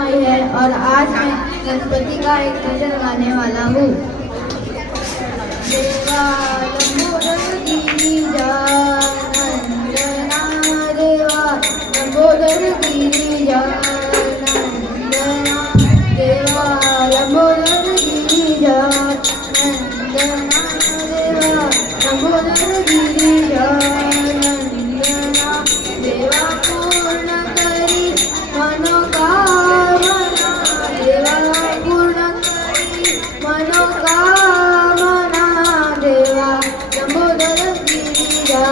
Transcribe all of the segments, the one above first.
मई है और आज मैं गणपति का एक भजन गाने वाला हूँ। देवा लंबोदर गिरिजा नंदना, देवा लंबोदर गिरिजा नंदना, देवा लंबोदर गिरिजा नंदना, देवा लंबोदर गिरिजा नंदना, देवा पूर्ण करी मनोकामना, देवा पूर्ण करी मनोकामना, देवा लंबोदर गिरिजा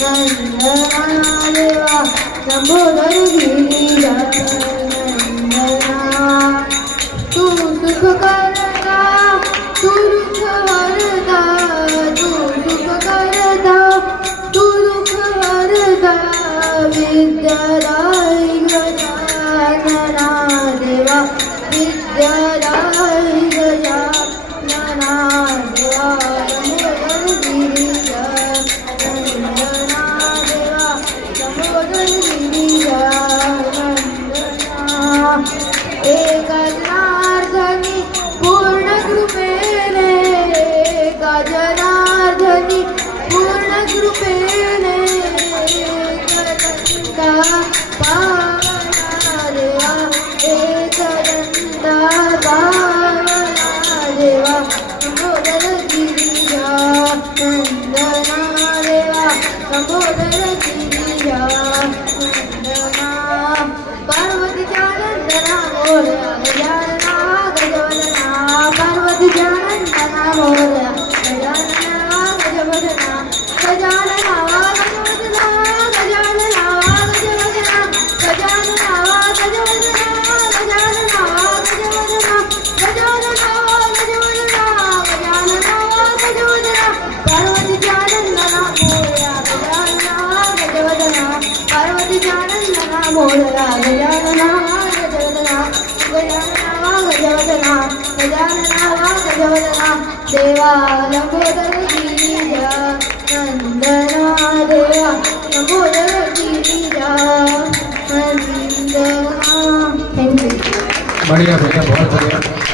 नंदना, देवा लंबोदर गिरिजा नंदना। तू सुख करता, तू दुःख हरता, तू सुख करता, तू दुःख हरता, विद्यादायी गजानना, देवा विद्यादायी गजानना, देवा लंबोदर गिरिजा नंदना, देवा लंबोदर गिरिजा नंदना। एका जनार्दनी पूर्ण कृपेने, एका जनार्दनी पूर्ण कृपेने, एकदंता पावना, देवा एकदंता पावना, देवा लंबोदर गिरिजा नंदना, देवा लंबोदर गिरिजा नंदना। पार्वतीच्या नंदना मोरया गजानना गजवदना, पार्वतीच्या नंदना मोरया गजानना गजवदना, गजानना गजवदना, गजानना गजवदना, गजानना गजवदना, गजानना गजवदना, गजानना गजवदना, गजानना गजवदना। पार्वतीच्या नंदना मोरया गजानना गजवदना, पार्वतीच्या नंदना मोरया गजानना गजवदना, गजानना गजवदना, गजानना गजवदना, देवा लंबोदर गिरिजा नंदना, देवा लंबोदर गिरिजा नंदना। Thank you. बढ़िया बेटा, बहुत बढ़िया।